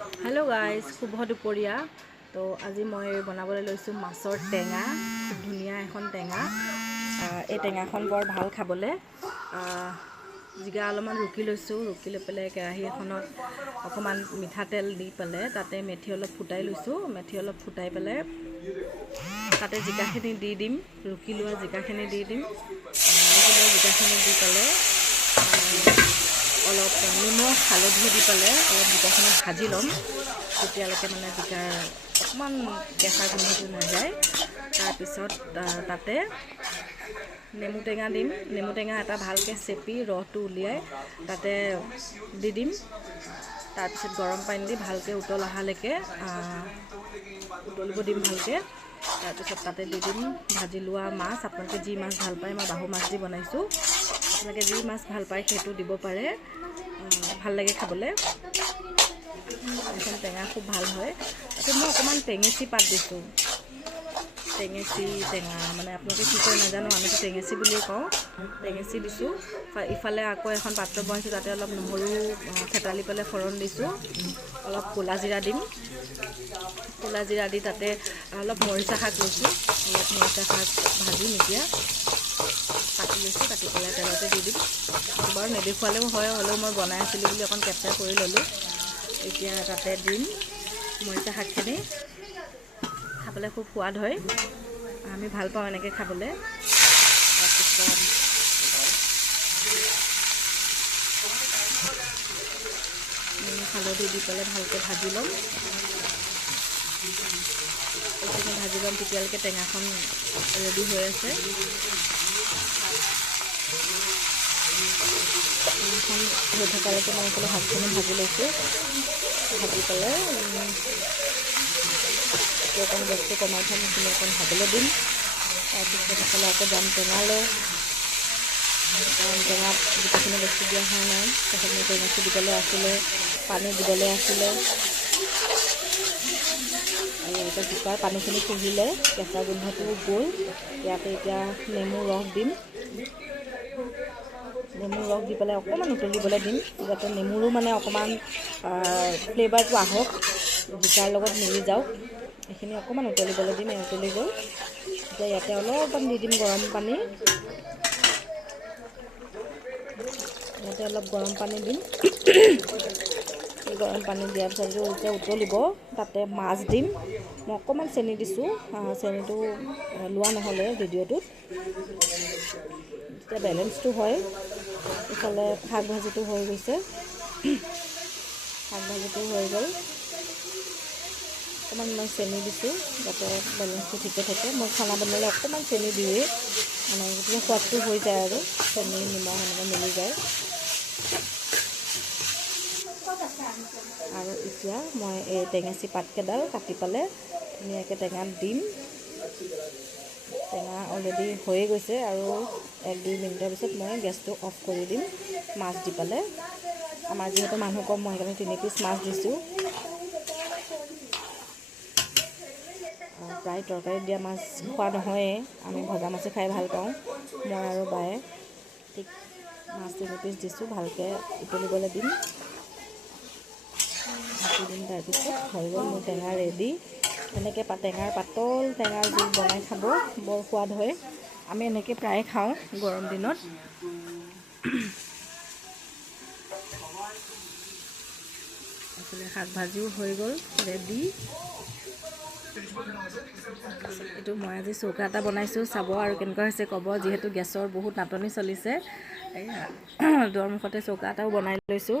Hello guys शुभ दुपरिया। तो आज मैं बनाबले लैसो माछर टेंगा। खूब धुनिया एखन टेंगा। এই টেঙাখন বৰ ভাল খাবলে। জিগা অলপমান ৰুকি লৈছোঁ। ৰুকি লৈ পেলাই কেৰাহী এখনত অকণমান মিঠাতেল দি পেলাই তাতে মেথি অলপ ফুটাই লৈছোঁ। মেথি অলপ ফুটাই পেলাই তাতে জিকাখিনি দি দিম। ৰুকি লোৱা জিকাখিনি দি দিম। ৰুকি লোৱা জিকাখিনি দি পেলাই অলপ নিমখ হালধি দি পেলাই অলপ জিকাখিনি ভাজি ল'ম। তেতিয়ালৈকে মানে জিকাৰ অকণমান কেঁচা গোন্ধটো নাযায়। তাৰপিছত তাতে নেমু টেঙা দিম। নেমু টেঙা এটা ভালকৈ চেপি ৰসটো উলিয়াই তাতে দি দিম। তাৰপিছত গৰম পানী দি ভালকৈ উতল অহালৈকে উতলিব দিম ভালকৈ। তাৰপিছত তাতে দি দিম ভাজি লোৱা মাছ। আপোনালোকে যি মাছ ভাল পায়, মই বাহু মাছ দি বনাইছোঁ। আপোনালোকে যি মাছ ভাল পায় সেইটো দিব পাৰে। ভাল লাগে খাবলৈ। এখন টেঙা খুব ভাল হয়। তাতে মই অকণমান টেঙেচি পাত দিছোঁ। টেঙেচি টেঙা মানে আপোনালোকে কি কয় নাজানো, আমিতো টেঙেচি বুলিয়ে কওঁ। টেঙেচি দিছোঁ। ইফালে আকৌ এখন পাত্ৰ বনাইছোঁ। তাতে অলপ নহৰু থেতালি পেলাই ফৰণ দিছোঁ। অলপ ক'লা জিৰা দিম। ক'লা জিৰা দি তাতে অলপ মৰিচা শাক লৈছোঁ। অলপ মৰিচা শাক ভাজি এতিয়া কাটি লৈছোঁ। কাটি পেলাই তেলতে দি দিম। সেইটো বাৰু নেদেখুৱালেও হয়, হ'লেও মই বনাই আছিলোঁ বুলি অকণ কেপচাৰ কৰি ল'লোঁ। এতিয়া তাতে দিম মৰিচা শাকখিনি। খাবলৈ খুব সোৱাদ হয়। আমি ভাল পাওঁ এনেকৈ খাবলৈ। তাৰপিছত হালধি দি পেলাই ভালকৈ ভাজি ল'ম। এইখিনি ভাজি ল'ম। তেতিয়ালৈকে টেঙাখন ৰেডি হৈ আছে। টেঙাখন হৈ থকালৈকে মই এইফালে ভাতখিনি ভাজি লৈছোঁ। ভাজি পেলাই অকণ গেছটো কমাই থ'ম। সেইখিনি অকণ ভাবলৈ দিম। তাৰপিছত এইফালে আকৌ যাম টেঙালৈ। টেঙাত গোটেইখিনি বস্তু দিয়া হোৱা নাই। সেইখিনি টেঙাচি দিবলৈ আছিলে, পানী দিবলৈ আছিলে। আৰু এতিয়া জিকাৰ পানীখিনি শুহিলে কেঁচা গোন্ধটো গ'ল। ইয়াতে এতিয়া নেমু ৰস দিম। নেমু ৰস দি পেলাই অকণমান উতলিবলৈ দিম, যাতে নেমুৰো মানে অকণমান ফ্লেভাৰটো আহক, জিকাৰ লগত মিলি যাওক। এইখিনি অকণমান উতলিবলৈ দিম। উতলি গ'ল। এতিয়া ইয়াতে অলপমান দি দিম গৰম পানী। ইয়াতে অলপ গৰম পানী দিম। এই গৰম পানী দিয়াৰ পিছত যেতিয়া উতলিব তাতে মাছ দিম। মই অকণমান চেনি দিছোঁ। চেনিটো লোৱা নহ'লে ভিডিঅ'টোত। তেতিয়া বেলেঞ্চটো হয়। ইফালে শাক ভাজিটো হৈ গৈছে। শাক ভাজিটো হৈ গ'ল। অকণমান মই চেনি দিছোঁ যাতে বেলেঞ্চটো ঠিকে থাকে। মই খানা বনালে অকণমান চেনি দিওঁৱেই, মানে গোটেই সোৱাদটো হৈ যায় আৰু চেনি নিমখ এনেকৈ মিলি যায়। আৰু এতিয়া মই এই টেঙেচি পাতকেইডাল কাটি পেলাই ধুনীয়াকৈ টেঙাত দিম। টেঙা অলৰেডি হৈয়ে গৈছে আৰু 1-2 মিনিটৰ পিছত মই গেছটো অফ কৰি দিম মাছ দি পেলাই। আমাৰ যিহেতু মানুহ কম, মই সেইকাৰণে 3 পিচ মাছ দিছোঁ। প্ৰায় তৰকাৰীত দিয়া মাছ খোৱা নহয়েই। আমি ভজা মাছে খাই ভাল পাওঁ, মই আৰু বায়ে। ঠিক মাছ 3 পিচ দিছোঁ। ভালকৈ উতলিবলৈ দিম। তাৰপিছত হৈ গ'ল মোৰ টেঙা ৰেডি। এনেকৈ টেঙাৰ পাতল টেঙাৰ জোল বনাই খাব, বৰ সোৱাদ হয়। আমি এনেকৈ প্ৰায়ে খাওঁ গৰম দিনত। এইফালে শাক ভাজিও হৈ গ'ল ৰেডি। এইটো মই আজি চৌকা এটা বনাইছোঁ, চাব আৰু কেনেকুৱা হৈছে ক'ব। যিহেতু গেছৰ বহুত নাটনি চলিছে, এই দুৱাৰমুখতে চৌকা এটাও বনাই লৈছোঁ।